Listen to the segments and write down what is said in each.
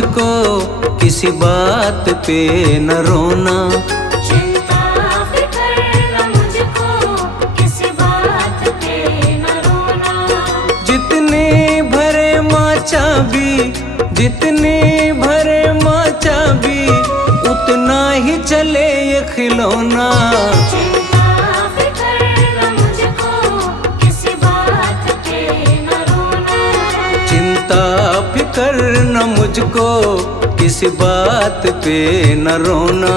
मुझको किसी बात पे न रोना। चिंता फिक्र न मुझको किसी बात पे न रोना। जितने भरे माँ चाबी, जितने भरे माँ चाबी, उतना ही चले ये खिलौना। चिंता फिक्र न मुझको किसी बात पे न रोना। चिंता फिक्र न मुझको किसी बात पे न रोना।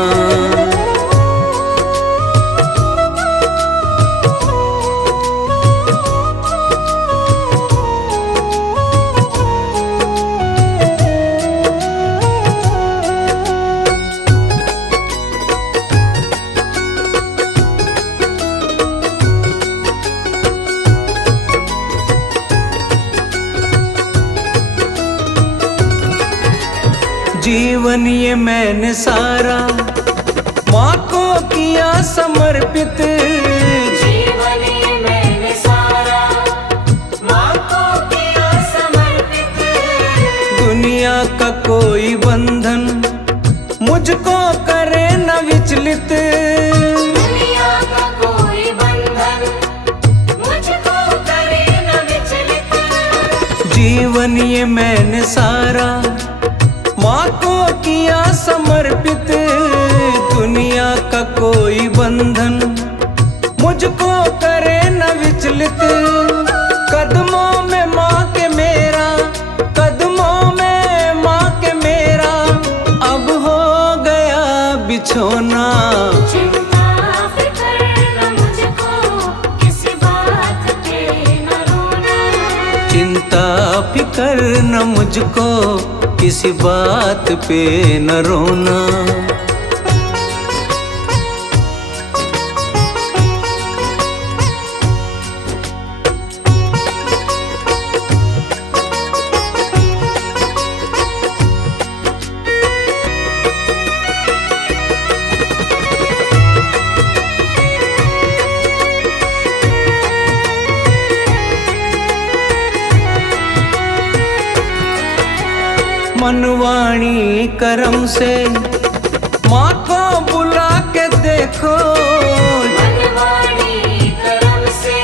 जीवन ये मैंने सारा माँ को किया समर्पित। जीवन ये मैंने सारा माँ को किया समर्पित। दुनिया का कोई बंधन मुझको करे न विचलित। दुनिया का कोई बंधन मुझको करे न विचलित। जीवन ये मैंने सारा माँ को किया समर्पित। दुनिया का कोई बंधन मुझको करे न विचलित। कदमों में माँ के मेरा, कदमों में माँ के मेरा, अब हो गया बिछोना। चिंता फिक्र न मुझको किसी बात पे न रोना। चिंता फिक्र न मुझको किसी बात पे न रोना। मनवाणी करम से माँ को बुला के देखो। मनवाणी करम से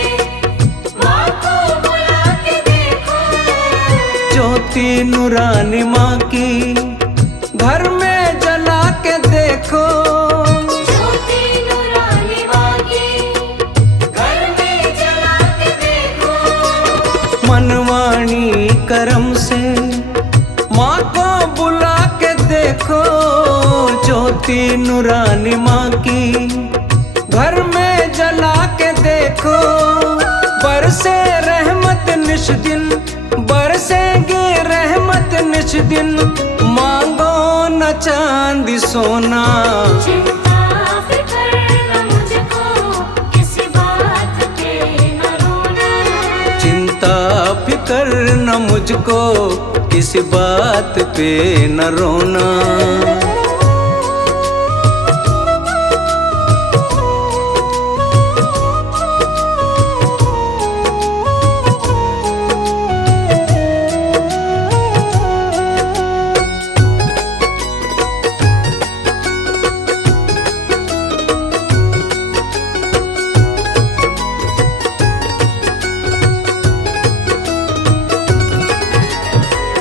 माँ को बुला के देखो। ज्योति नूरानी माँ की घर में जला के देखो। ज्योति नूरानी माँ की घर में जला के देखो। मनवाणी करम से माँ को बुला के देखो। ज्योति नूरानी माँ की घर में जला के देखो। बरसे रहमत निश दिन, बरसेंगे रहमत निश दिन, मांगो न चांदी सोना। चिंता फिक्र न मुझको किसी बात पे न रोना। चिंता फिक्र न मुझको किसी बात पे न रोना।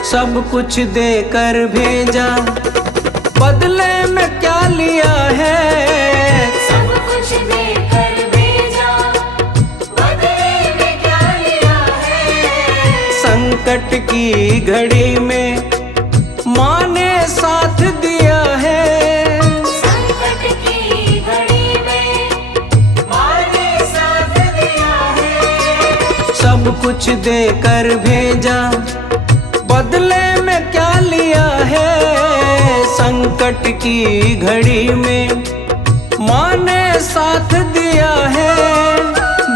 सब कुछ देकर भेजा, बदले में क्या लिया है। सब कुछ देकर भेजा, बदले में क्या लिया है। संकट की घड़ी में माँ ने साथ दिया है। संकट की घड़ी में माँ ने साथ दिया है। सब कुछ देकर भेजा, बदले में क्या लिया है। संकट की घड़ी में माँ ने साथ दिया है।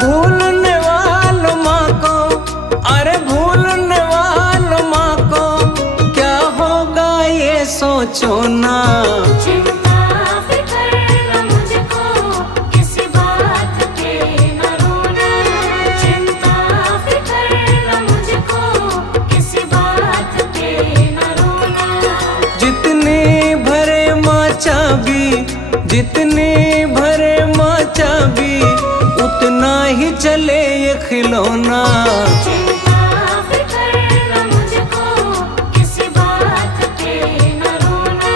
भूलने वालों माँ को, अरे भूलने वालों माँ को, क्या होगा ये सोचो ना। चिंता फिक्र न मुझको किसी बात पे न रोना। चिंता फिक्र न मुझको किसी बात पे न रोना। चाबी, जितनी भरे माँ चाबी उतना ही चले ये खिलौना। चिंता फिक्र न मुझको किसी बात पे न रोना।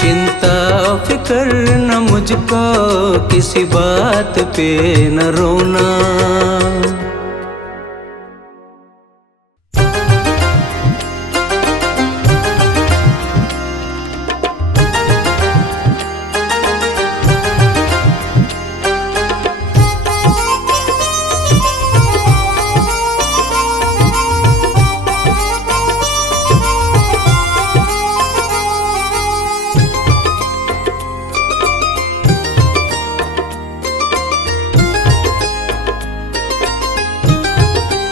चिंता फिक्र न मुझको किसी बात पे न रोना।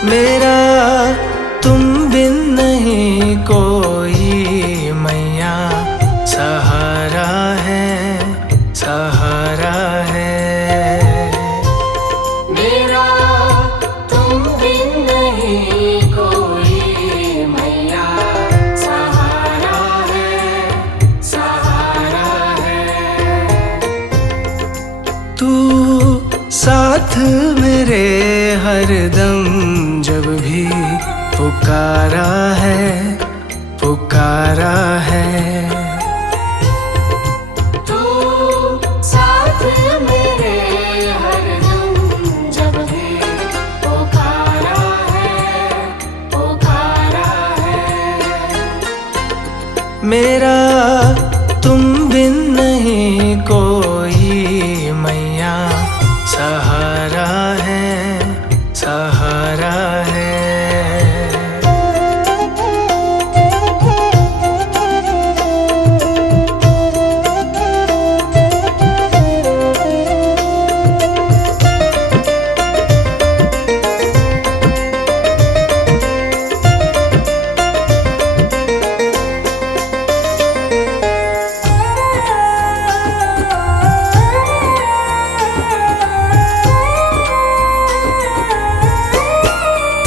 मेरा तुम बिन नहीं कोई मैया, सहारा है, सहारा है। मेरा तुम बिन नहीं कोई मैया, सहारा है, सहारा है। तू साथ मेरे हरदम जब भी पुकारा है, पुकारा है। तू साथ मेरे हरदम जब भी पुकारा है, पुकारा है। मेरा तुम बिन नहीं कोई मैया, सहारा है, सहारा है।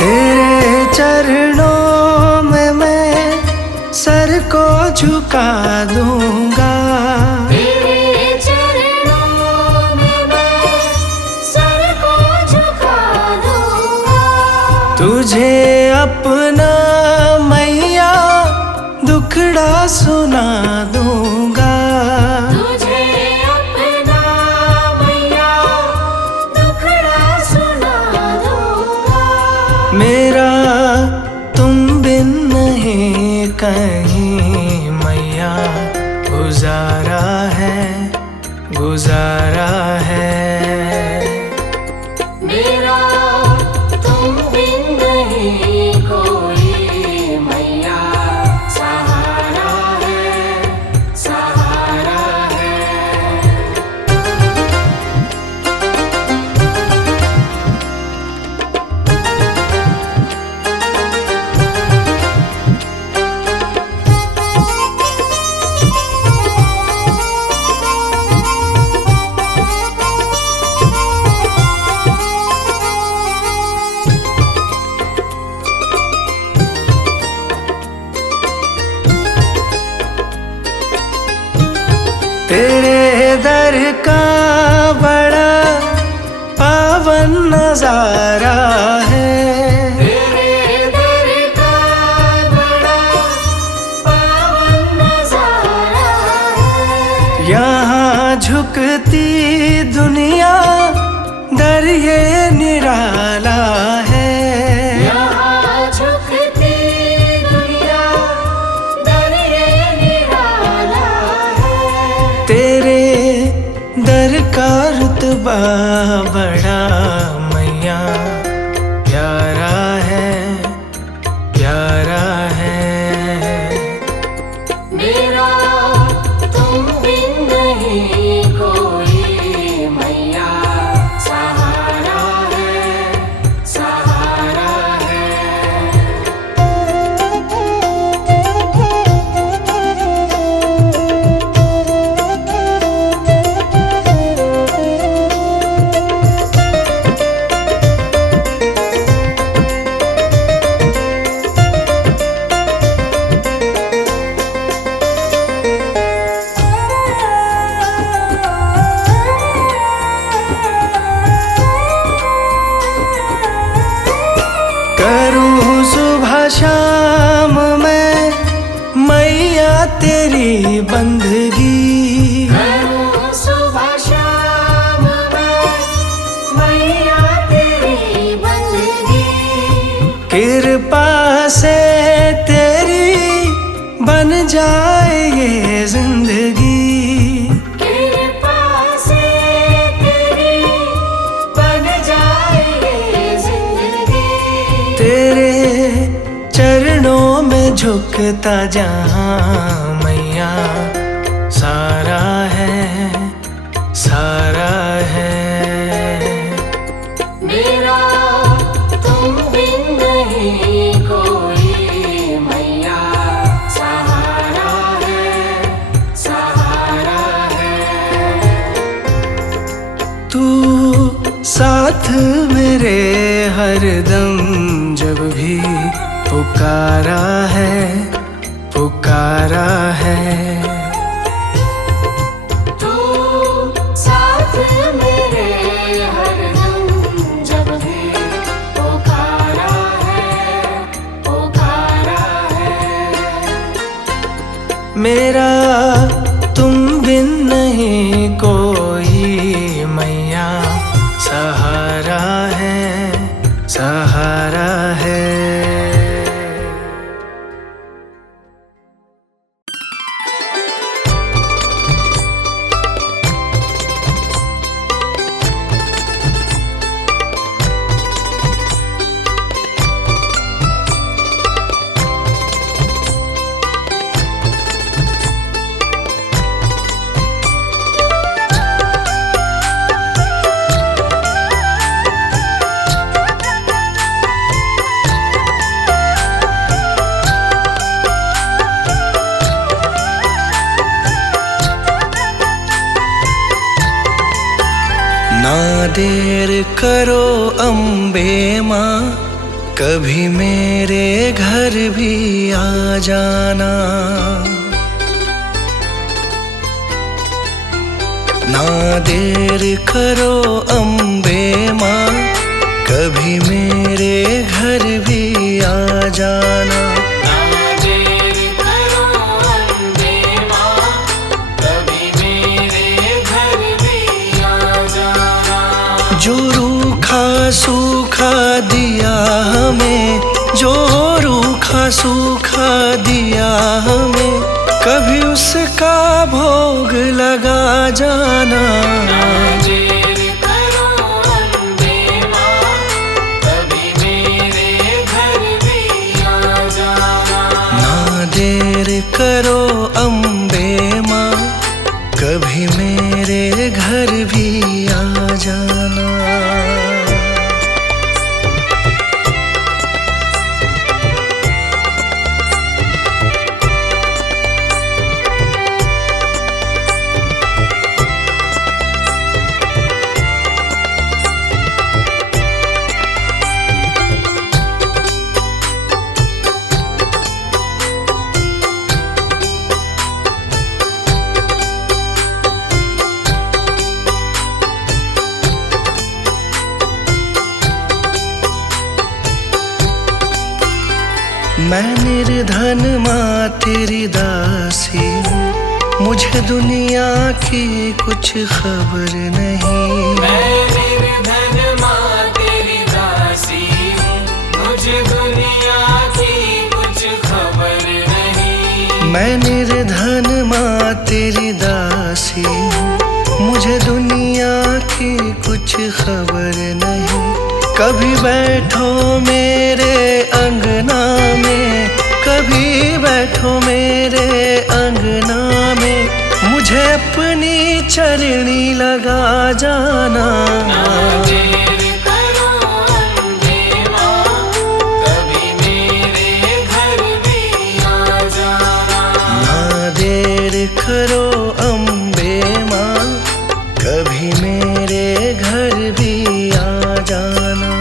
तेरे चरणों में मैं सर को झुका दूंगा। तेरे चरणों में मैं सर को झुका दूंगा। तुझे अपना मैया दुखड़ा सुना दूंगा। तुझे अपना मैया दुखड़ा सुना दूंगा। मेरा तुम बिन नहीं कहीं मैया, गुजारा है, गुजारा है। मेरा तुम बिन नहीं कोई मैया, सहारा है, सहारा है। तेरे दर का बड़ा पावन नजारा है। तेरे दर का बड़ा पावन नजारा है। यहाँ झुकती दुनिया दर ये निराला है। यहाँ झुकती दुनिया दर ये निराला है। तेरे दर का रुतबा बड़ा मैया, प्यारा है, प्यारा है। मेरा तुम बिन नहीं कोई मैया, सहारा है, सहारा है। बंदगी। करूं सुबह शाम मैं मैया तेरी बंदगी। कृपा से तेरी बन जाए ये जिंदगी। कृपा से तेरी बन जाए ये जिंदगी। तेरे चरणों में झुकता जहाँ मैया सारा है, सारा है। मेरा तुम बिन नहीं कोई मैया सहारा है, सहारा है। तू साथ मेरे हरदम जब भी पुकारा है, पुकारा है। तू साथ मेरे हरदम जब भी पुकारा है, पुकारा है। मेरा तुम बिन नहीं कोई मैया सहारा है, सहारा है। ना देर करो अम्बे माँ, कभी मेरे घर भी आ जाना। ना देर करो अम्बे माँ, कभी मेरे घर भी आ जाना। जो रूखा सूखा दिया हमें, जो रूखा सूखा दिया हमें, कभी उसका भोग लगा जाना। ना देर करो अम्बे माँ, कभी मेरे घर भी आ जाना। मैं निर्धन माँ तेरी दासी हूँ, मुझे दुनिया की कुछ खबर नहीं। मैं निर्धन माँ तेरी दासी हूँ, मुझे दुनिया की कुछ खबर नहीं। मैं निर्धन माँ तेरी दासी हूँ, मुझे दुनिया की कुछ खबर नहीं। कभी बैठो मेरे अंगना में, कभी बैठो मेरे अंगना में, मुझे अपनी चरणी लगा जाना। ना देर करो अम्बे माँ, कभी मेरे घर भी आ जाना।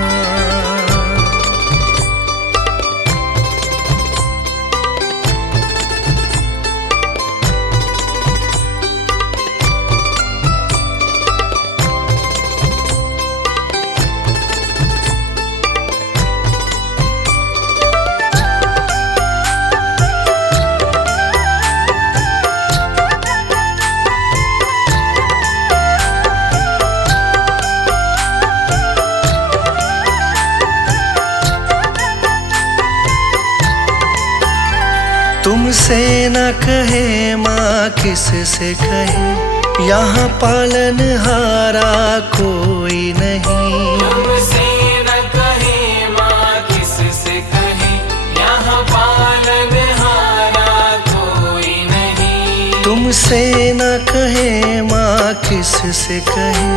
तुमसे न कहे माँ किस से कहे, यहाँ पालनहारा कोई नहीं। तुमसे न कहे माँ किस से कहे, यहाँ पालनहारा कोई नहीं। तुमसे न कहे माँ किस से कहे,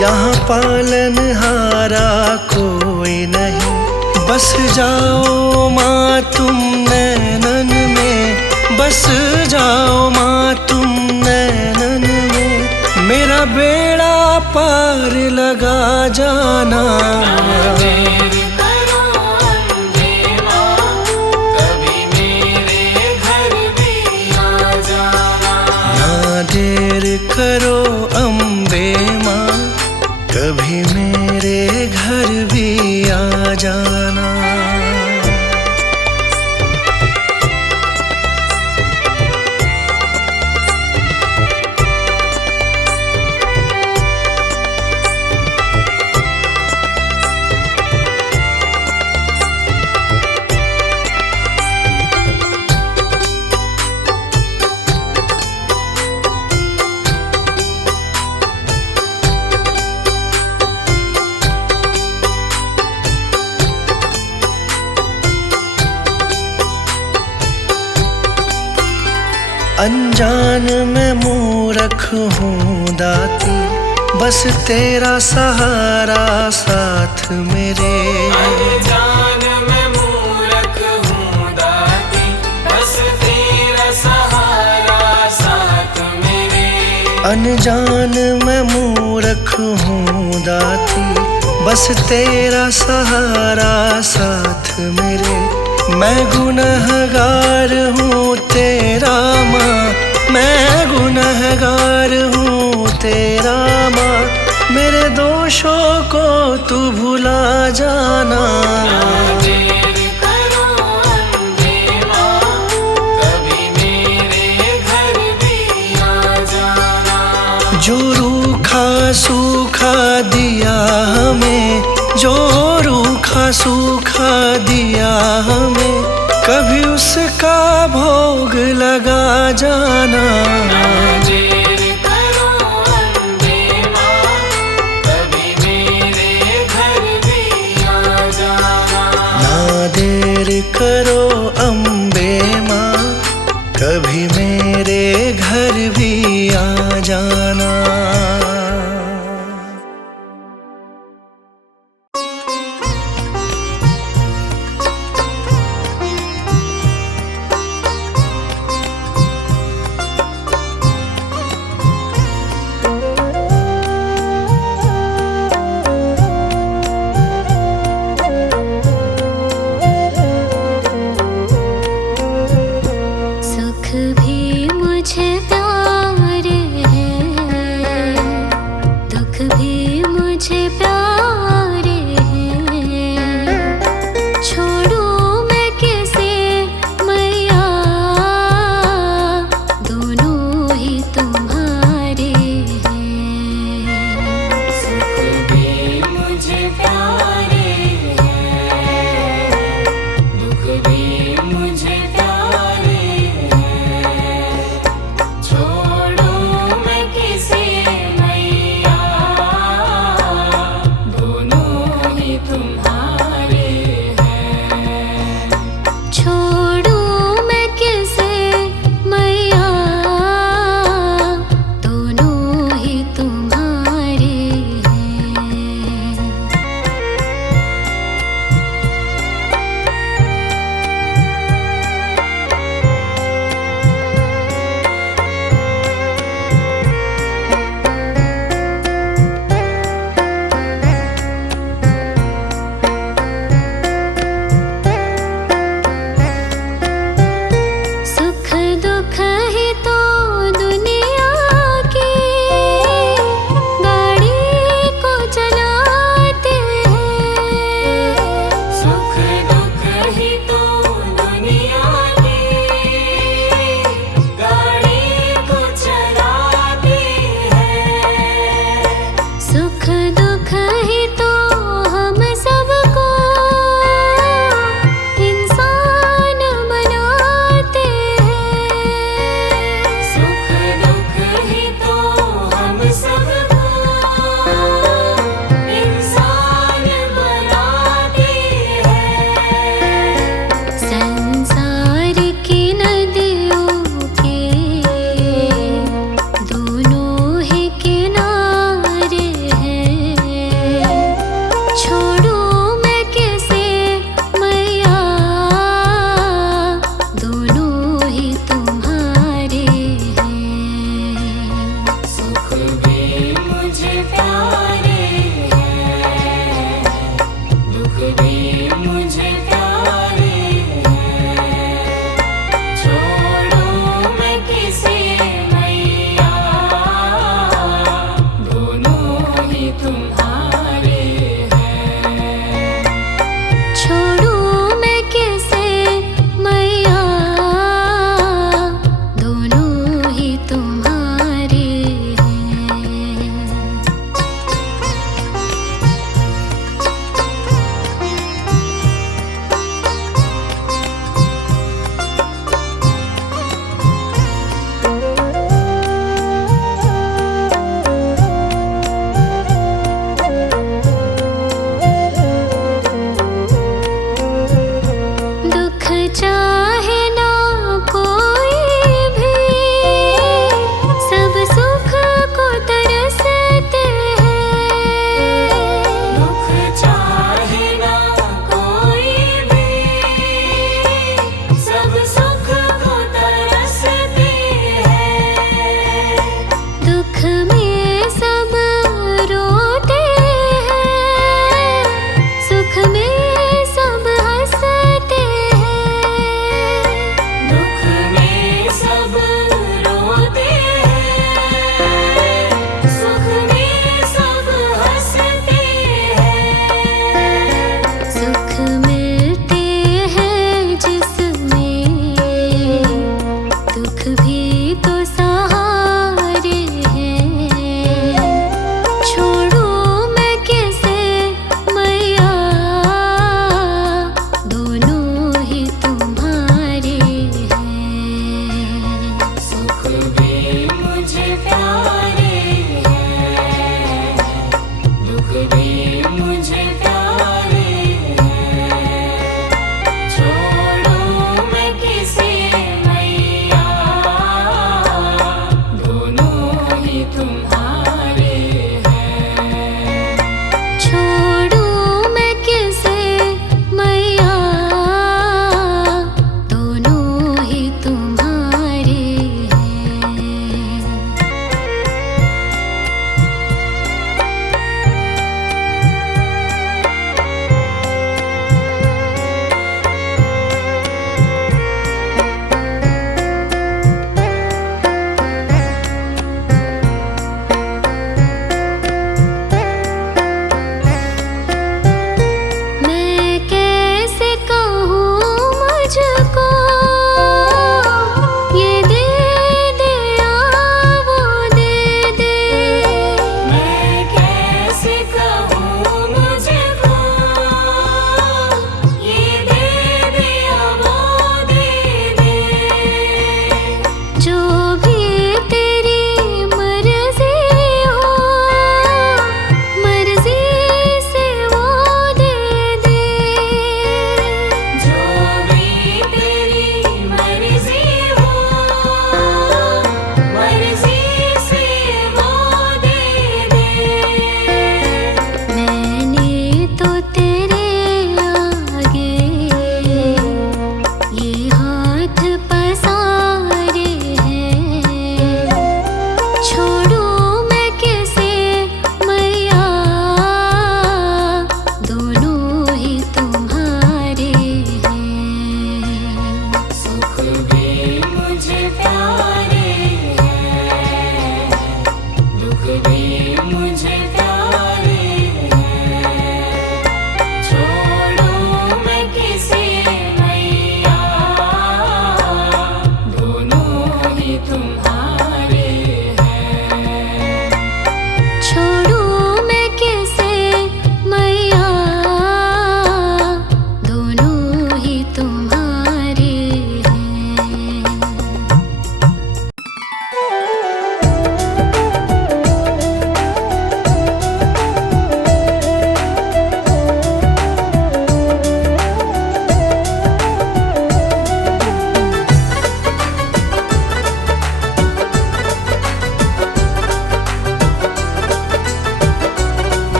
यहाँ पालनहारा कोई नहीं। बस जाओ माँ तुम नैनन में, बस जाओ माँ तुम नैनन में, मेरा बेड़ा पार लगा जाना। देर करो अम्बे माँ, कभी मेरे घर भी आ जाना। ना देर करो अम्बे माँ, कभी मेरे घर भी आ जाना। अनजान मैं मूर्ख हूँ दाती, बस तेरा सहारा साथ मेरे। अनजान मैं मूर्ख हूँ दाती, बस तेरा सहारा साथ मेरे। अनजान मैं मूर्ख हूँ दाती, बस तेरा सहारा साथ मेरे। मैं गुनहगार हूँ तेरा माँ, मैं गुनहगार हूँ तेरा माँ, मेरे दोषों को तू भुला जाना। देर करो अम्बे माँ, कभी मेरे घर भी आ जाना। जो रूखा सूखा दिया हमें, जो रूखा सूखा दिया हमें, कभी उसका भोग लगा जाना। देर करो अम्बे माँ, कभी मेरे घर भी आ जाना। ना देर करो अम्बे माँ, कभी मेरे घर भी आ जाना। सुख भी मुझे प्यार है,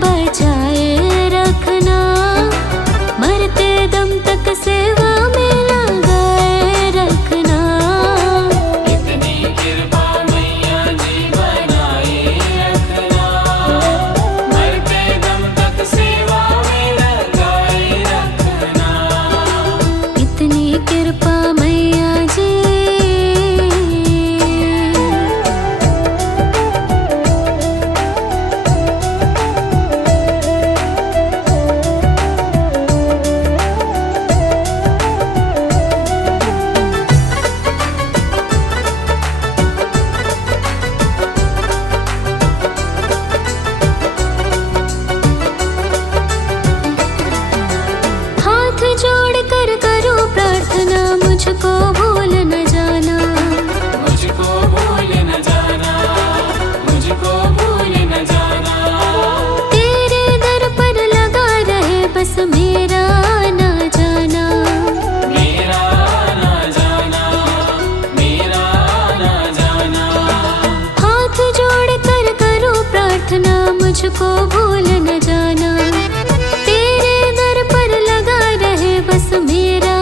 बचाए रखना, मरते दम तक सेवा में लगाए रखना। इतनी कृपा मैया जी बनाए रखना, मरते दम तक सेवा में लगाए रखना। इतनी कृपा मैया जी। हाथ जोड़ कर करो प्रार्थना, मुझको भूल न जाना, मुझको भूल न जाना, मुझको भूल न जाना। तेरे दर पर लगा रहे बस मेरा ना जाना। मेरा ना जाना, मेरा ना जाना। हाथ जोड़ कर करो प्रार्थना, मुझको भूल न जाना, तेरे दर पर लगा रहे बस मेरा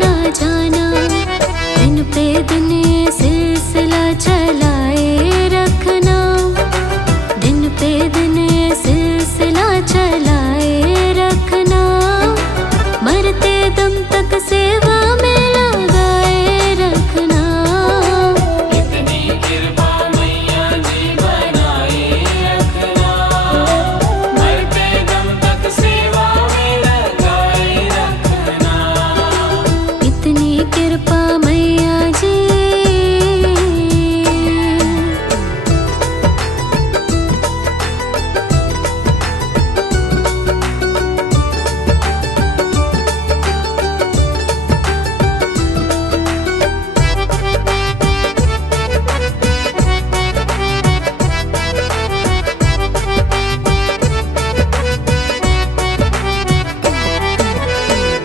ना जाना। दिन पे दिन ये सिलसिला चलाए रखना, दिन पे दिन ये सिलसिला चलाए रखना, मरते दम तक सेवा में लगाए रखना। इतनी कृपा मैया जी बनाए रखना, मरते दम तक सेवा में लगाए रखना। इतनी कृपा मैया जी।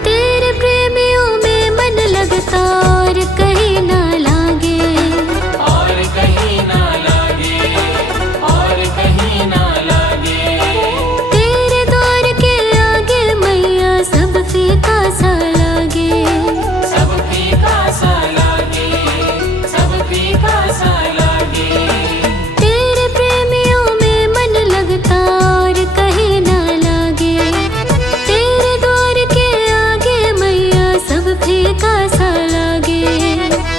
तेरे प्रेमियों में मन लगता और कहीं ना लागे, और कहीं ना लागे, और कहीं ना लागे। तेरे द्वार के आगे मैया सब फीका सा लागे। सब फीका सा लागे, सब फीका सा लागे। तेरे प्रेमियों में मन लगता और कहीं ना लागे, तेरे द्वार के आगे मैया सब फीका सा लागे।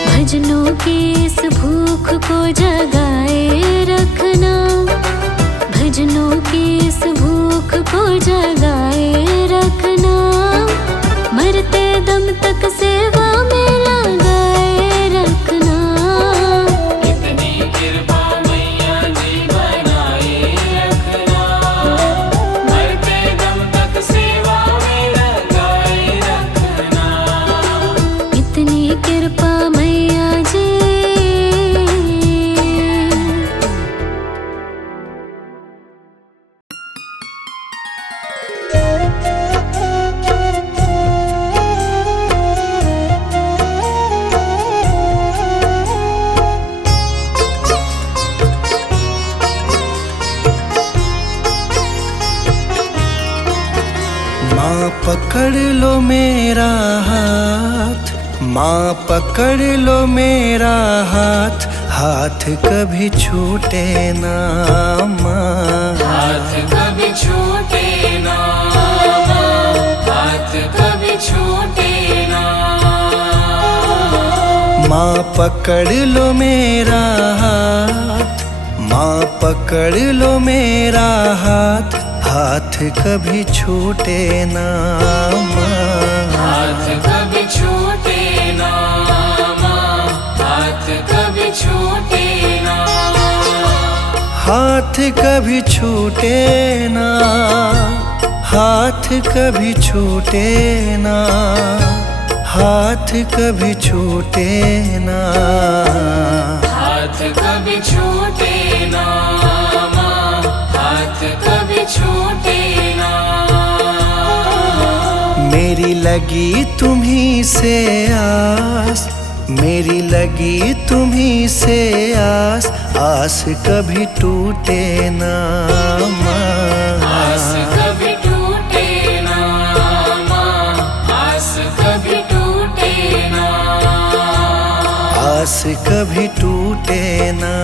भजनों की इस भूख को जगाए रखना, भजनों की इस भूख को जगाए रखना, मरते दम तक सेवा में लगाए रखना। इतनी कृपा मैया जी बनाए रखना, मरते दम तक सेवा में लगाए रखना। इतनी कृपा मैया जी। माँ पकड़ लो मेरा हाथ, माँ पकड़ लो मेरा हाथ, हाथ कभी छूटे ना माँ। हाथ कभी छूटे ना माँ, हाथ कभी छूटे ना। माँ पकड़ लो मेरा हाथ, माँ पकड़ लो मेरा हाथ, हाथ कभी छूटे ना माँ। हाथ कभी छूटे ना माँ, हाथ कभी छूटे ना। हाथ कभी छूटे ना, हाथ कभी छूटे ना, हाथ कभी छूटे ना। हाथ कभी छूटे ना माँ, हाथ कभी छूटे ना। मेरी लगी तुम्हीं से आस, मेरी लगी तुम्हीं से आस, आस कभी टूटे ना माँ। आस टूटे ना।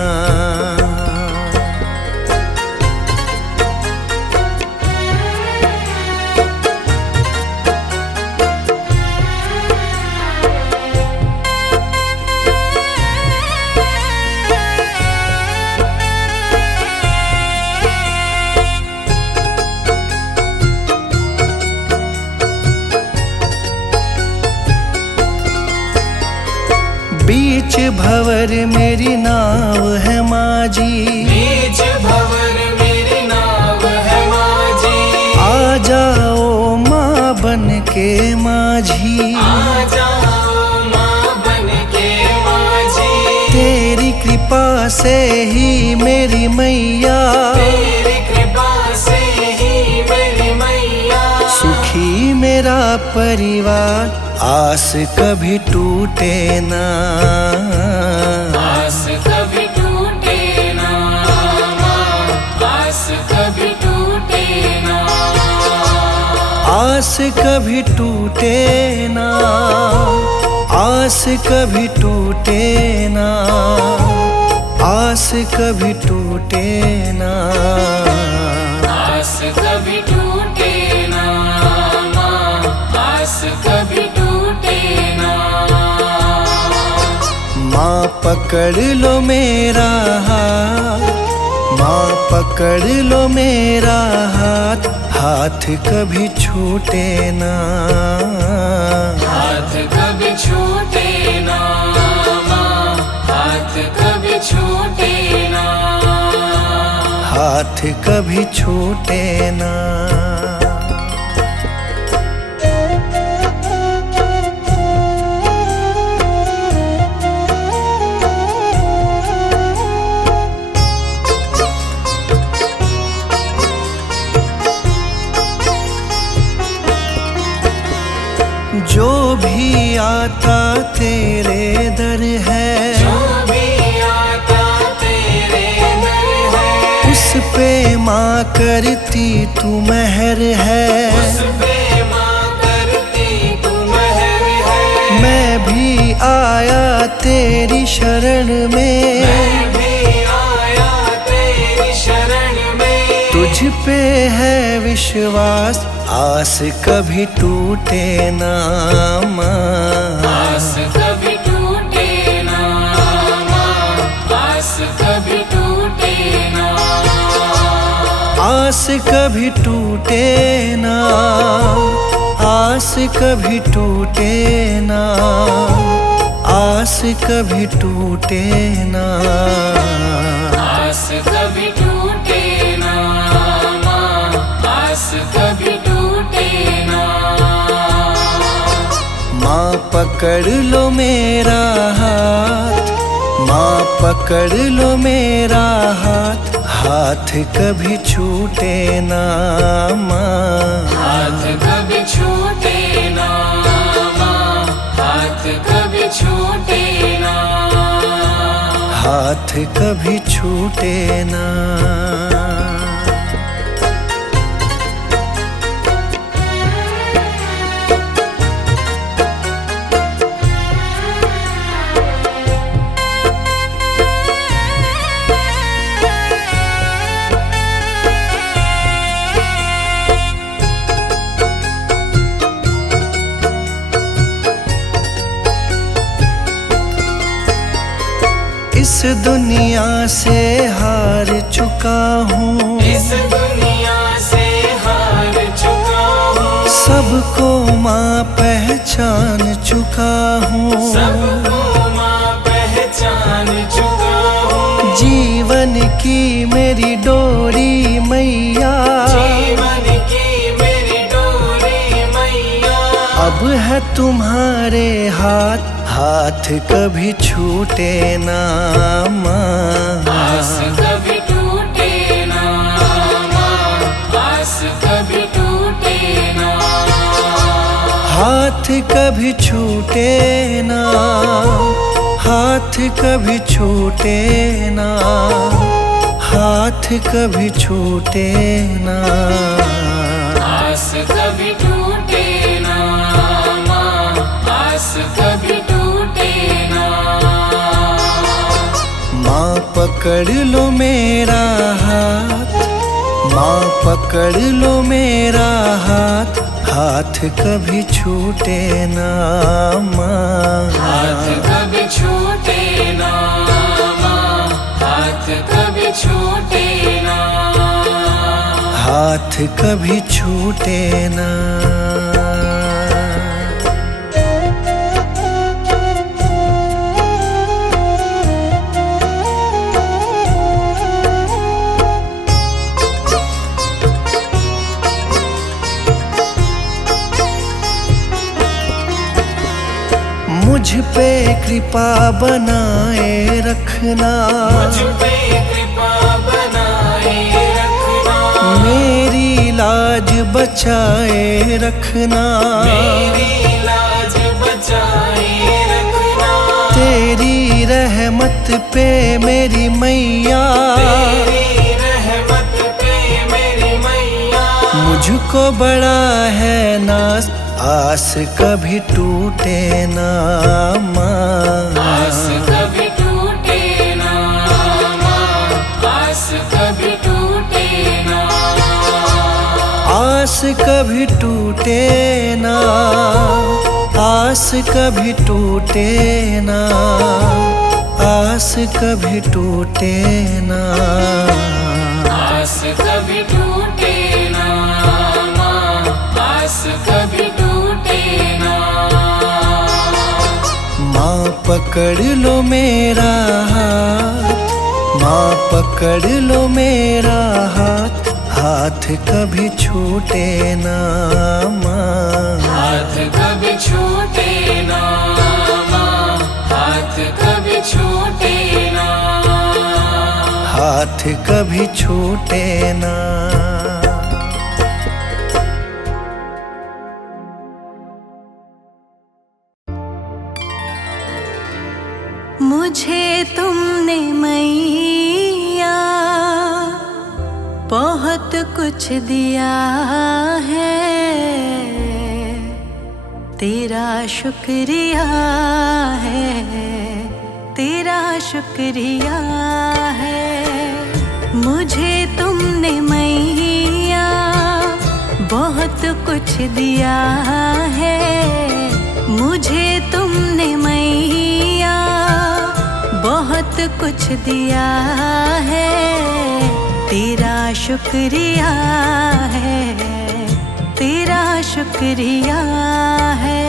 बीच भंवर मेरी नाव है माझी, बीच भंवर मेरी नाव है माझी। आ जाओ माँ बन के माझी, आ जाओ माँ बन के माझी। तेरी कृपा से ही मेरी मैया, तेरी कृपा से ही मेरी मैया। सुखी मेरा परिवार, आस कभी टूटे ना। आस कभी टूटे ना माँ, आस कभी टूटे ना। आस कभी टूटे ना, आस कभी टूटे ना, आस कभी टूटे ना। आस कभी टूटे ना माँ, आस कभी टूटे ना। माँ पकड़ लो मेरा हाथ, माँ पकड़ लो मेरा हाथ, हाथ कभी छूटे ना। हाथ कभी छूटे ना माँ, हाथ कभी छूटे ना। हाथ कभी छूटे ना। जो भी आता तेरे दर है, जो भी आता तेरे दर है। उस पे माँ करती तू मेहर है। उस पे माँ करती तू मेहर है। मैं भी आया तेरी शरण में, मैं भी आया तेरी शरण में। तुझ पे है विश्वास, आस कभी टूटे ना माँ। आस कभी टूटे ना माँ, आस कभी टूटे ना। आस कभी टूटे ना, आस कभी टूटे ना, आस कभी टूटे ना। आस कभी टूटे ना माँ, आस कभी टूटे ना। माँ पकड़ लो मेरा हाथ, माँ पकड़ लो मेरा हाथ, हाथ कभी छूटे ना माँ। हाथ कभी छूटे ना माँ, हाथ कभी छूटे ना। हाथ कभी छूटे ना। इस दुनिया से हार चुका हूँ, इस दुनिया से हार चुका हूँ। सबको माँ पहचान चुका हूँ, सबको माँ पहचान चुका हूँ। जीवन की मेरी डोरी मैया, जीवन की मेरी डोरी मैया। अब है तुम्हारे हाथ, हाथ कभी छूटे ना माँ। आस कभी टूटे ना माँ, आस कभी टूटे ना। हाथ कभी छूटे ना, हाथ कभी छूटे ना, हाथ कभी छूटे ना। आस कभी टूटे ना माँ, आस कभी टूटे ना। पकड़ लो मेरा हाथ, माँ पकड़ लो मेरा हाथ, हाथ कभी छूटे ना माँ। हाथ कभी छूटे ना माँ, हाथ कभी छूटे ना, हाथ कभी छूटे ना। मुझ पे कृपा बनाए रखना, मुझ पे कृपा बनाए रखना, मेरी लाज बचाए रखना, मेरी लाज बचाए रखना, तेरी रहमत पे मेरी मैया, तेरी रहमत पे मेरी मैया, मुझको बड़ा है नाज, आस कभी टूटे ना माँ। आस कभी टूटे ना माँ, आस कभी टूटे ना, आस कभी टूटे ना, आस कभी टूटे ना, आस कभी टूटे ना, आस कभी टूटे ना माँ, आस कभी टूटे ना। माँ पकड़ लो मेरा हाथ, माँ पकड़ लो मेरा हाथ, हाथ कभी छूटे ना माँ। हाथ कभी छूटे ना माँ, हाथ कभी छूटे ना, हाथ कभी छूटे ना। मुझे तुमने मैया बहुत कुछ दिया है, तेरा शुक्रिया है, तेरा शुक्रिया है। मुझे तुमने मैया बहुत कुछ दिया है, मुझे तुमने मैया बहुत कुछ दिया है, तेरा शुक्रिया है, तेरा शुक्रिया है।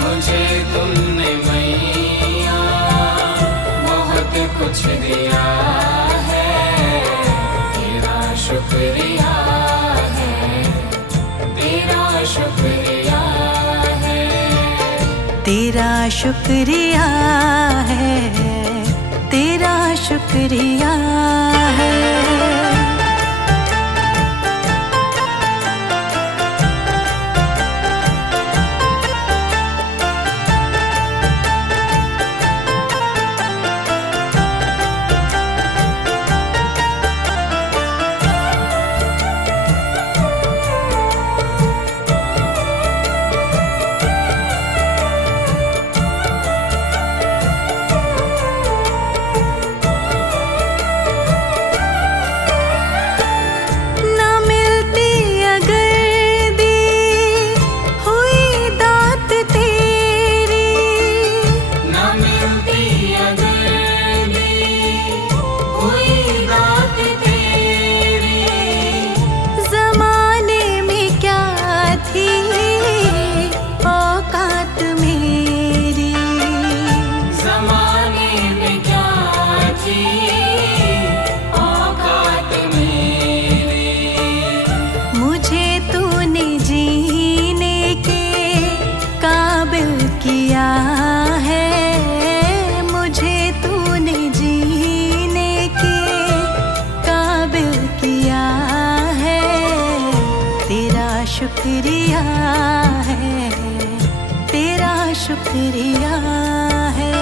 मुझे तुमने मैया बहुत कुछ दिया है, तेरा शुक्रिया है, तेरा शुक्रिया है, तेरा शुक्रिया है, तेरा शुक्रिया है। शुक्रिया है, तेरा शुक्रिया है।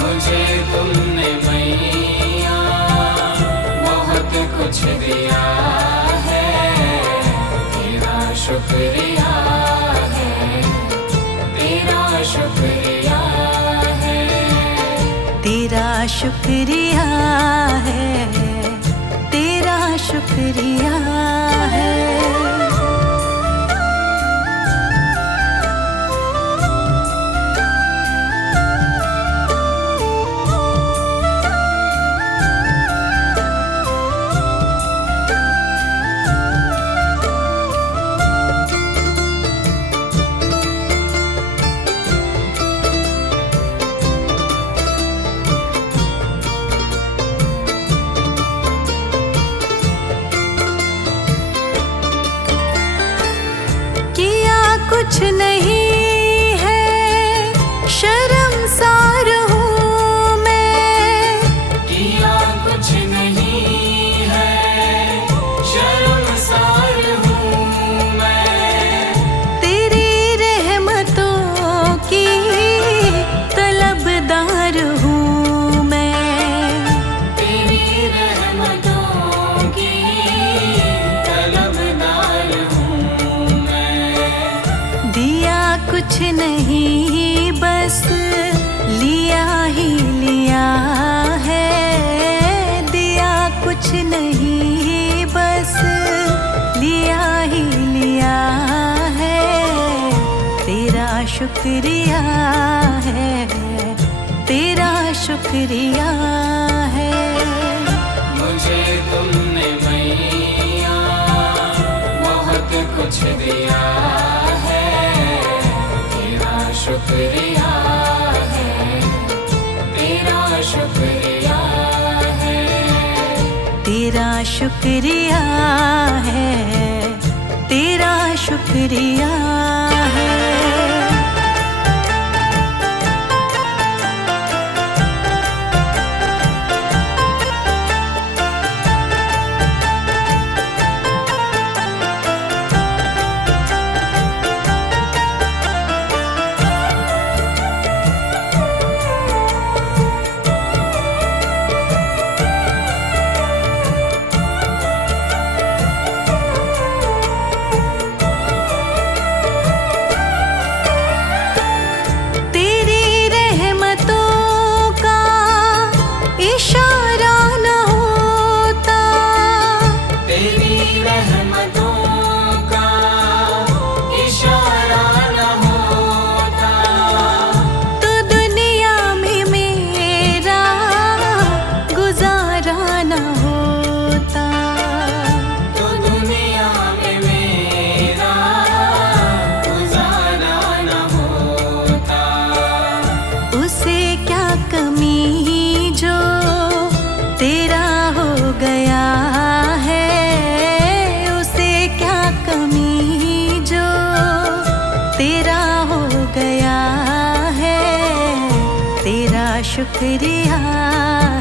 मुझे तुमने मैया बहुत कुछ दिया है, तेरा शुक्रिया है, तेरा शुक्रिया है, तेरा शुक्रिया है, तेरा शुक्रिया है। कुछ नहीं है शर्मसार हूँ मैं, किया कुछ नहीं है शर्मसार हूँ मैं, तेरी रहमतों की तलबदार हूँ मैं, तेरी रहमतों की तलबदार हूँ मैं। दिया कुछ नहीं बस लिया ही लिया है, दिया कुछ नहीं बस लिया ही लिया है, तेरा शुक्रिया है, तेरा शुक्रिया है। मुझे तुमने मैया बहुत कुछ दिया है, तेरा शुक्रिया है, तेरा शुक्रिया है, तेरा शुक्रिया है, तेरा शुक्रिया है। इशारा न होता, तेरी रहमतों का इशारा न होता, तो दुनिया में मेरा गुजारा न होता, तो दुनिया में मेरा गुजारा न होता। उसे क्या कमी जो तेरा हो गया है, उसे क्या कमी जो तेरा हो गया है, तेरा शुक्रिया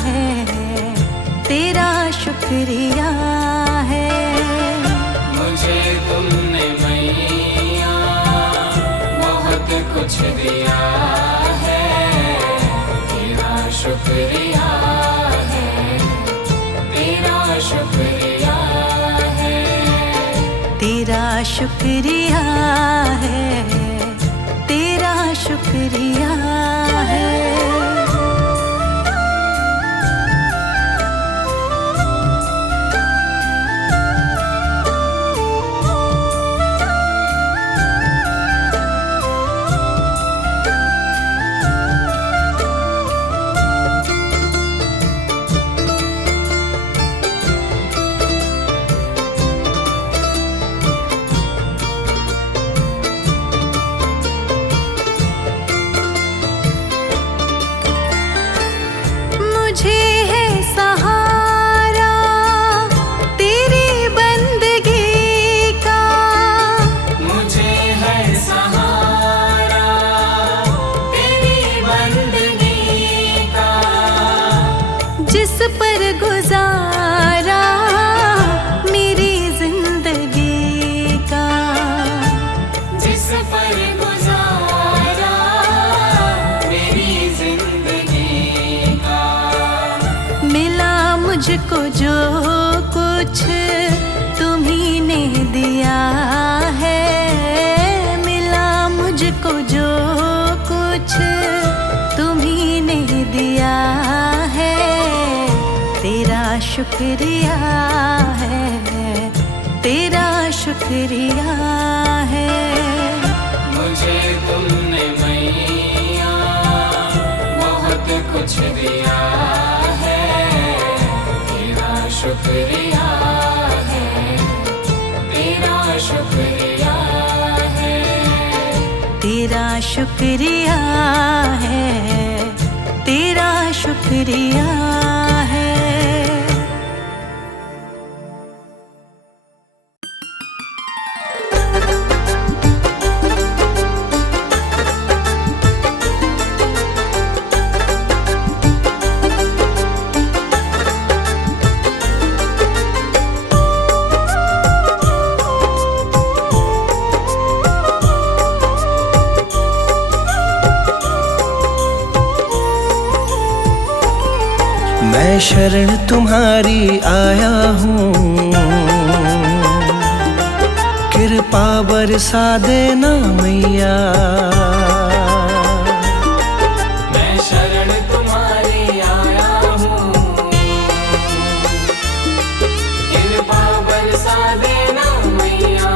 है, तेरा शुक्रिया है। मुझे तुमने मैया बहुत कुछ दिया है, तेरा शुक्रिया है, तेरा शुक्रिया है, तेरा शुक्रिया है, तेरा शुक्रिया है। है, तेरा शुक्रिया है। मुझे तुमने मैया बहुत कुछ दिया है, तेरा शुक्रिया है, तेरा शुक्रिया है, तेरा शुक्रिया है, तेरा शुक्रिया है। मैं शरण तुम्हारी आया हूँ, कृपा बरसा देना मैया। मैं शरण तुम्हारी आया हूँ, कृपा बरसा देना मैया।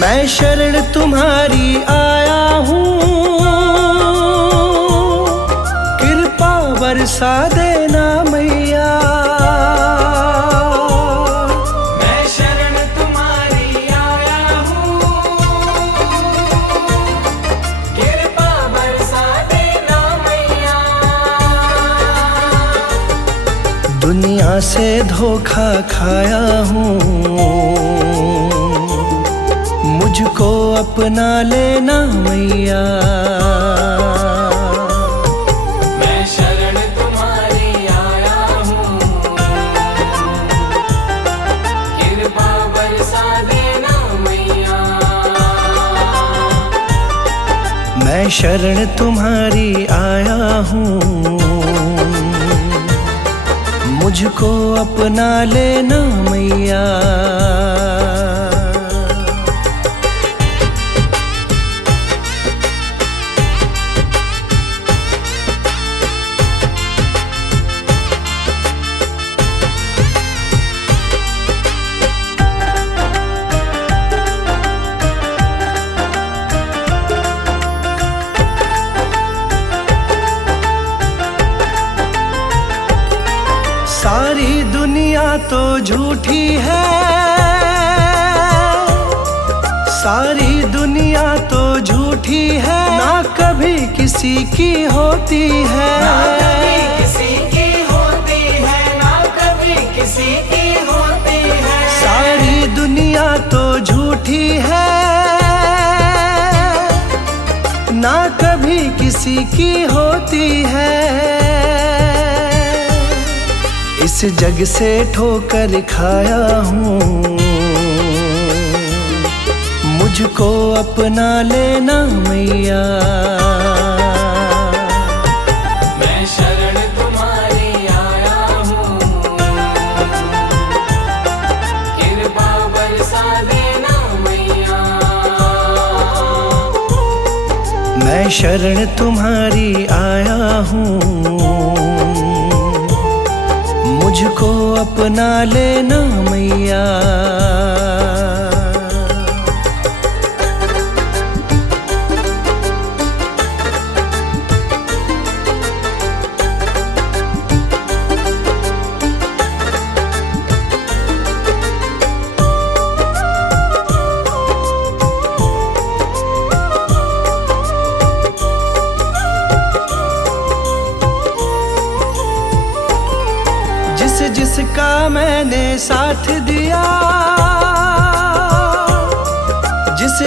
मैं शरण तुम्हारी आया हूँ, कृपा बरसा देना मैया। मैं शरण तुम्हारी आया हूँ, कृपा बरसा देना मैया। दुनिया से धोखा खाया हूँ, मुझको अपना लेना मैया। मैं शरण तुम्हारी आया हूँ, कृपा बरसा देना मैया। मैं शरण तुम्हारी आया हूँ, मुझको अपना लेना मैया। सारी दुनिया तो झूठी है, सारी दुनिया तो झूठी है, ना कभी किसी की होती है। ना कभी किसी की होती है, ना कभी किसी की होती है। सारी दुनिया तो झूठी है, ना कभी किसी की होती है। इस जग से ठोकर खाया हूँ, मुझको अपना लेना मैया। मैं शरण तुम्हारी आया हूँ, कृपा बरसा देना मैया। मैं शरण तुम्हारी आया हूँ, मुझको अपना लेना मैया। जिसका मैंने साथ दिया,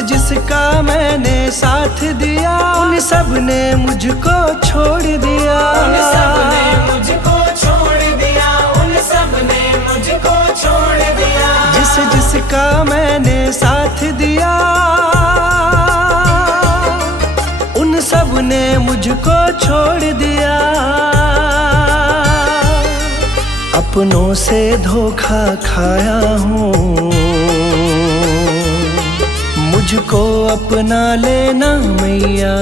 जिसका मैंने साथ दिया, उन सब ने मुझको छोड़ दिया। उन सब ने मुझको छोड़ दिया, उन सब ने मुझको छोड़ दिया। जिसका मैंने साथ दिया, उन सब ने मुझको छोड़ दिया। अपनों से धोखा खाया हूँ, मुझको अपना लेना मैया।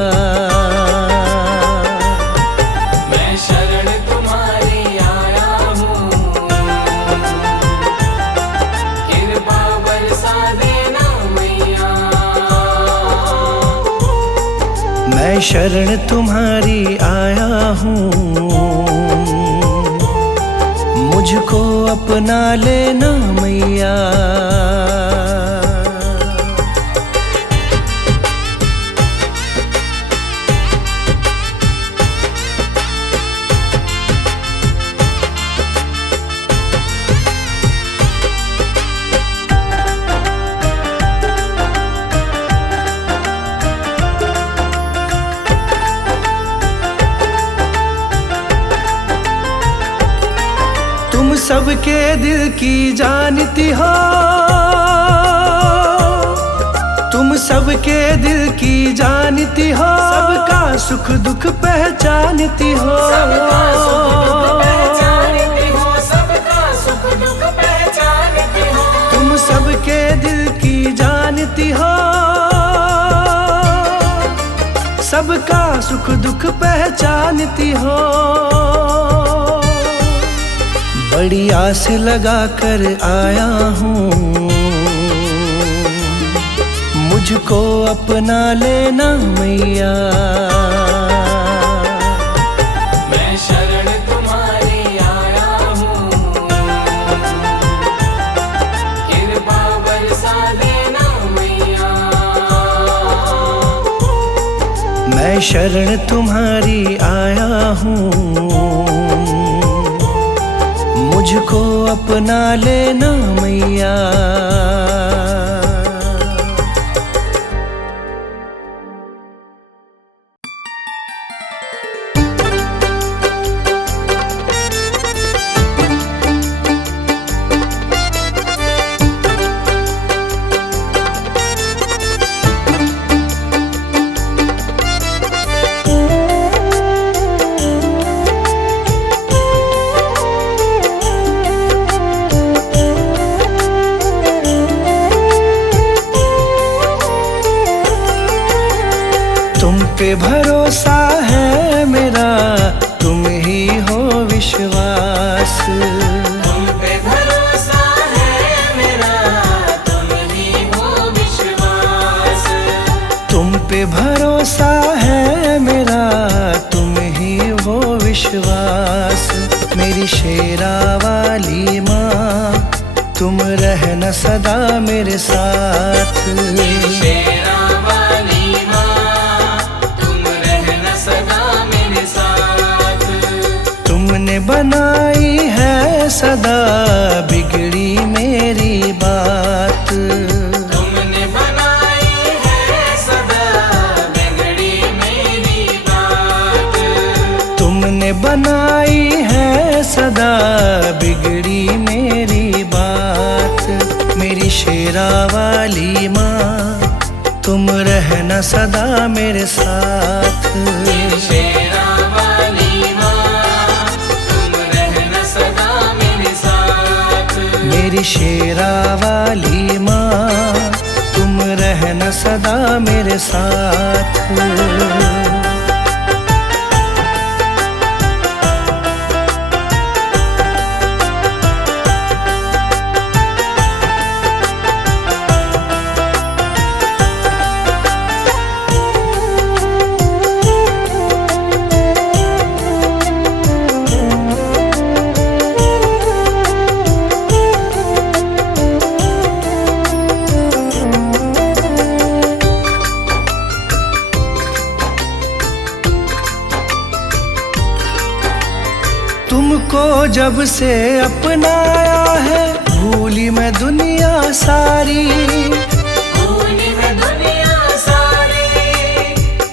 मैं शरण तुम्हारी आया शरण तुम्हारी आया हूँ, मुझको अपना लेना मैया। तुम सबके दिल की जानती हो, तुम सबके दिल की जानती हो, सबका सुख दुख पहचानती हो, सबका सुख दुख पहचानती हो, सबका सुख दुख पहचानती हो। तुम सबके दिल की जानती हो, सबका सुख दुख पहचानती हो। बड़ी आस लगा कर आया हूँ, मुझको अपना लेना मैया। मैं शरण तुम्हारी आया हूँ, कृपा बरसा देना मैया। मैं शरण तुम्हारी आया हूँ, मुझको अपना लेना मैया। पे भरोसा है मेरा, तुम ही हो विश्वास। तुम पे भरोसा है मेरा, तुम ही हो विश्वास। तुम पे भरोसा है मेरा, तुम ही हो विश्वास। मेरी शेरा वाली माँ, तुम रहना सदा मेरे साथ। मेरी शेरा वाली माँ, तुमने बनाई है सदा बिगड़ी मेरी बात। तुमने बनाई है सदा बिगड़ी मेरी बात। तुमने बनाई है सदा बिगड़ी मेरी बात। मेरी शेरा वाली माँ, तुम रहना सदा मेरे साथ। मेरी शेरा वाली माँ, तुम रहना सदा मेरे साथ। मेरी शेरा वाली माँ, तुम रहना सदा मेरे साथ। तुमको जब से अपनाया है, भूली मैं दुनिया सारी। भूली मैं दुनिया सारी,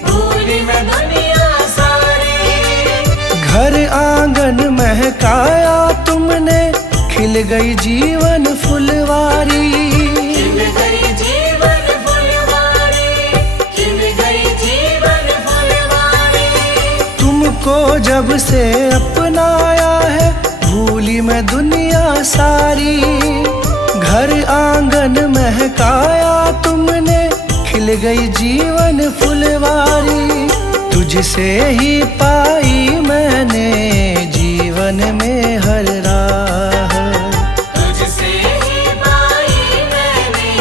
भूली मैं दुनिया सारी। घर आंगन महकाया तुमने, खिल गई जीवन फुलवारी। खिल गई जीवन फुलवारी, खिल गई जीवन फुलवारी। तुमको जब से अपनाया है, भूली मैं दुनिया सारी। घर आंगन महकाया तुमने, खिल गई जीवन फुलवारी। तुझसे ही पाई मैंने जीवन में हर राह। तुझसे ही पाई मैंने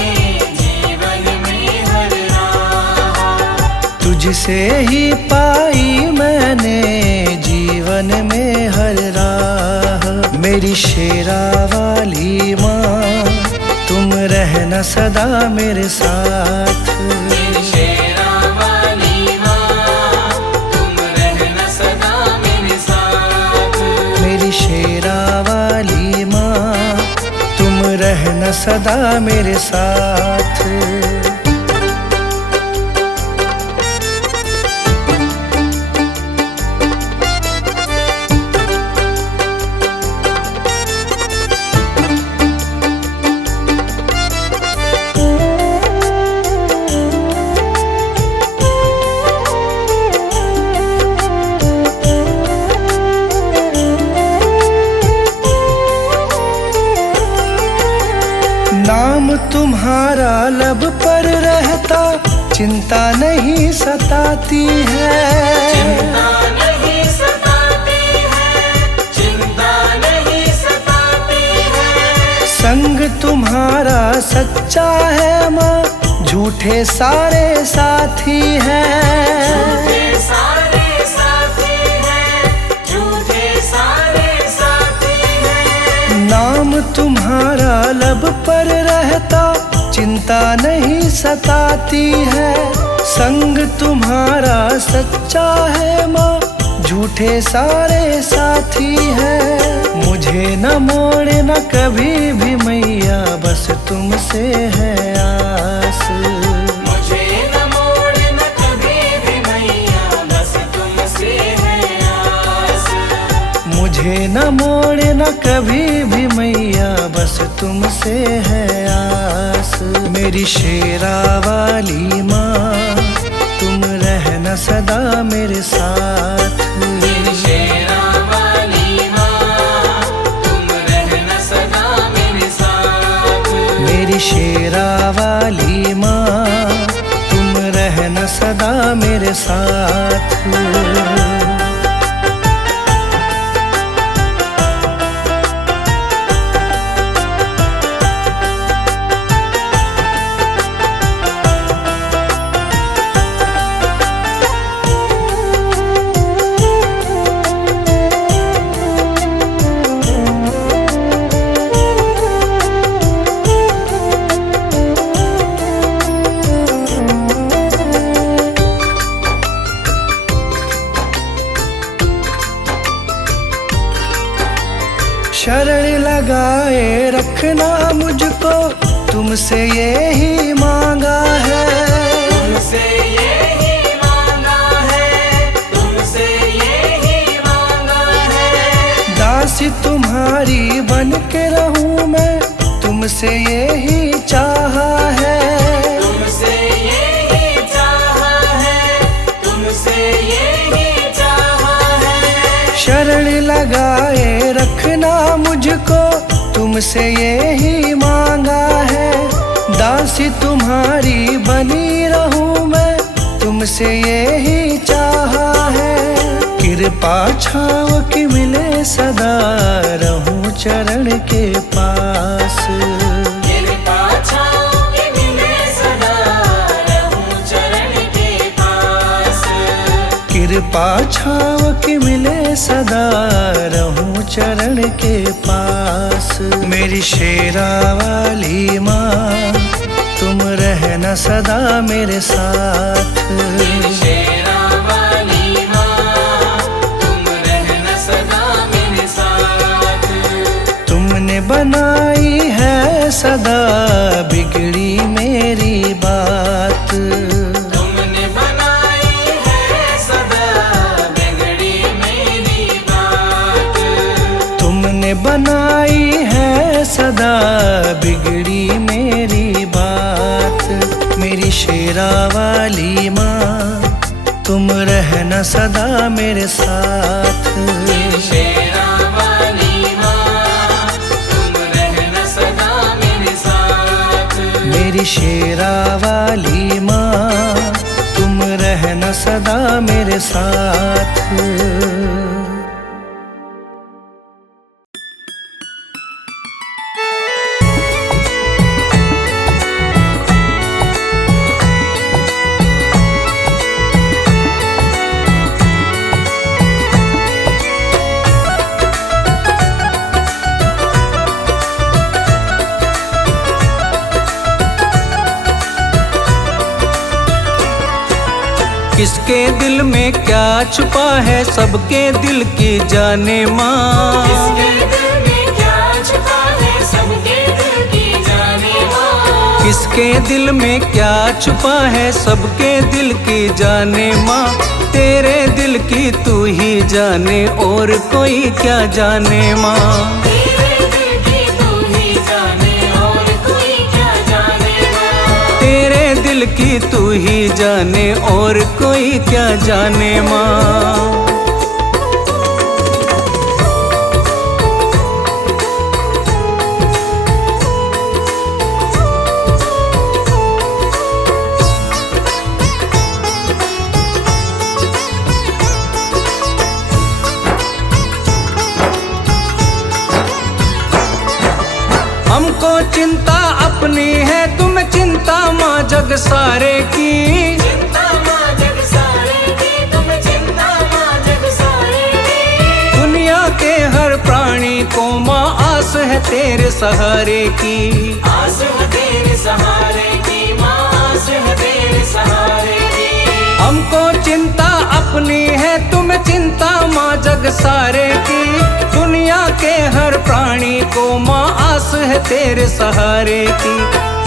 जीवन में हर राह। तुझसे ही मेरी शेरा वाली माँ, तुम रहना सदा मेरे साथ। मेरी शेरा वाली माँ, तुम रहना सदा मेरे साथ। मेरी शेरा वाली माँ, तुम रहना सदा मेरे साथ। नाम तुम्हारा लब पर रहता, चिंता नहीं सताती है। चिंता नहीं सताती है, चिंता नहीं सताती है। संग तुम्हारा सच्चा है माँ, झूठे सारे साथी हैं। झूठे सारे साथी हैं, झूठे सारे साथी हैं। नाम तुम्हारा लब पर रहता, चिंता नहीं सताती है। संग तुम्हारा सच्चा है माँ, झूठे सारे साथी हैं। मुझे न मोड़ना कभी भी मैया, बस तुमसे है आस। मुझे न मोड़ना कभी भी मैया, बस तुमसे है आस। मुझे न मोड़ना कभी भी मैया, बस तुमसे है आस। मेरी शेरा वाली माँ, तुम रहना सदा मेरे साथ। मेरी शेरा वाली माँ, तुम रहना सदा मेरे साथ। मेरी शेरा वाली माँ, तुम रहना सदा मेरे साथ। शरण लगाए रखना मुझको, तुमसे यही मांगा है। तुमसे यही मांगा है, तुमसे यही मांगा है। दासी तुम्हारी बन के रहूं मैं, तुमसे यही चाहा है। तुमसे यही चाहा है, तुमसे यही चाहा है। शरण लगाए रखना मुझको, तुमसे यही मांगा है। दासी तुम्हारी बनी रहूं मैं, तुमसे यही चाहा है। कृपा छाव की मिले सदा, रहूं चरण के पास। कृपा छाँव के मिले सदा, रहूं चरण के पास। कृपा छाव की मिले सदा, रहूं चरण के पास। मेरी शेरा वाली माँ, तुम रहना सदा मेरे साथ। मेरी शेरा वाली माँ, तुम रहना सदा मेरे साथ। तुमने बनाई है सदा बिगड़ी मेरी बात। तुमने बनाई है सदा बिगड़ी मेरी बात। तुमने बनाई है सदा बिगड़ी मेरी बात। मेरी शेरा वाली माँ, तुम रहना सदा मेरे साथ। मेरी शेरा वाली माँ, तुम रहना सदा मेरे साथ। मेरी शेरा वाली माँ, तुम रहना सदा मेरे साथ। किसके दिल में क्या छुपा है सबके दिल की जाने माँ। किसके दिल में क्या छुपा है सबके दिल की जाने माँ। किसके दिल में क्या छुपा है सबके दिल की जाने माँ। तेरे दिल की तू ही जाने और कोई क्या जाने माँ। तेरे दिल की तू ही जाने और कोई क्या जाने माँ। तेरे दिल की तू ही जाने और कोई क्या जाने माँ। हमको चिंता अपनी है तुम चिंता माँ जग सारे की। चिंता माँ जग सारे की तुम चिंता माँ जग सारे की। दुनिया के हर प्राणी को माँ आस है तेरे सहारे की। आस है तेरे सहारे की माँ आस है तेरे सहारे की। हमको चिंता अपनी है तुम चिंता माँ जग सारे की। दुनिया के हर प्राणी को माँ आस है तेरे सहारे की।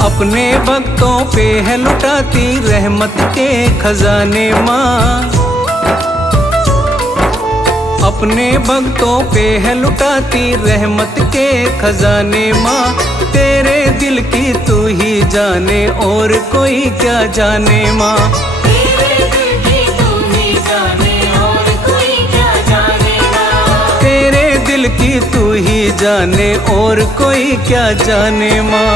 अपने भक्तों पे है लुटाती रहमत के खजाने माँ। अपने भक्तों पे है लुटाती रहमत के खजाने माँ। तेरे दिल की तू ही जाने और कोई क्या जाने माँ। तेरे दिल की तू ही जाने और कोई क्या जाने माँ। तेरे दिल की तू ही जाने और कोई क्या जाने माँ।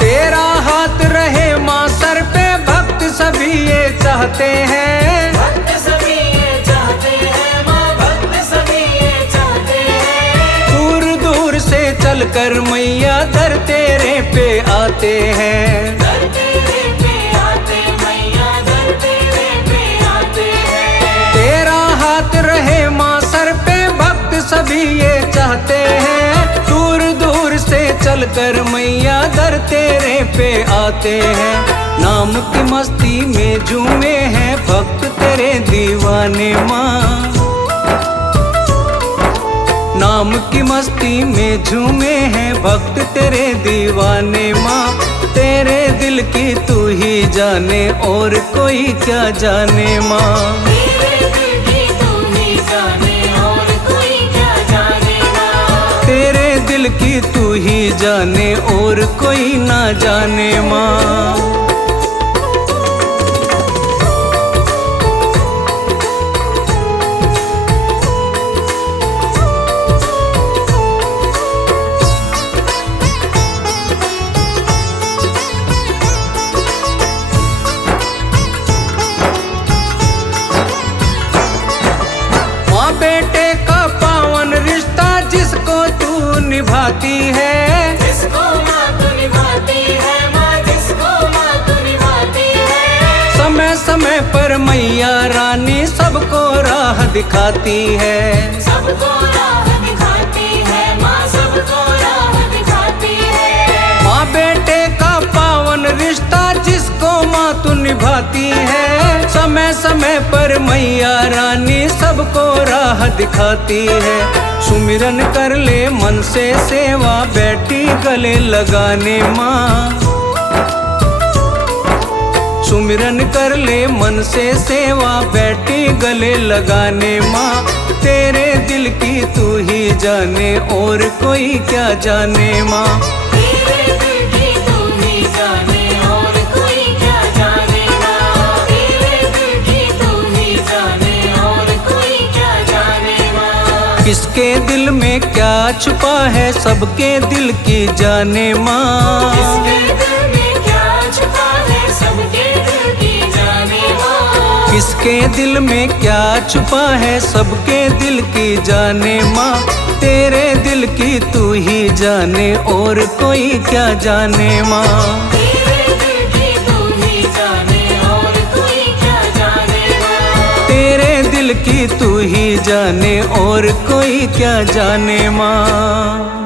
तेरा हाथ रहे माँ सर पे भक्त सभी ये चाहते हैं। भक्त सभी ये चाहते हैं माँ भक्त सभी ये चाहते हैं। दूर दूर से चलकर मैया दर तेरे पे आते हैं। दर तेरे पे आते मैया दर तेरे पे आते हैं। तेरा हाथ रहे माँ सर पे भक्त सभी ये चाहते हैं। दूर दूर से चलकर मैया दर तेरे पे आते हैं। नाम की मस्ती में झूमे हैं भक्त तेरे दीवाने माँ। नाम की मस्ती में झूमे हैं भक्त तेरे दीवाने माँ। तेरे दिल की तू ही जाने और कोई क्या जाने माँ। तेरे दिल की तू ही जाने और कोई क्या जाने माँ। तेरे दिल की तू ही जाने और कोई ना जाने माँ। माँ बेटे का पावन रिश्ता जिसको तू निभाती है। जिसको माँ तू निभाती है माँ जिसको माँ तू निभाती है। समय समय पर मैया रानी सबको राह दिखाती है। सबको राह दिखाती है माँ सबको राह दिखाती है। माँ बेटे का पावन रिश्ता जिसको माँ तू निभाती है। समय समय पर मैया रानी सबको राह दिखाती है। सुमिरन कर ले मन से सेवा बैठी गले लगाने माँ। सुमिरन कर ले मन से सेवा बैठी गले लगाने माँ। तेरे दिल की तू ही जाने और कोई क्या जाने माँ। तेरे दिल की तू ही जाने और कोई क्या जाने माँ। तेरे दिल की तू ही जाने और कोई क्या जाने माँ। किसके दिल में क्या छुपा है सबके दिल की जाने माँ। किसके दिल में क्या छुपा है सबके दिल की जाने माँ। किसके दिल में क्या छुपा है सबके दिल की जाने माँ। तेरे दिल की तू ही जाने और कोई क्या जाने माँ। तेरे दिल की तू ही जाने और कोई क्या जाने माँ। तेरे दिल की तू ही जाने और कोई क्या जाने माँ।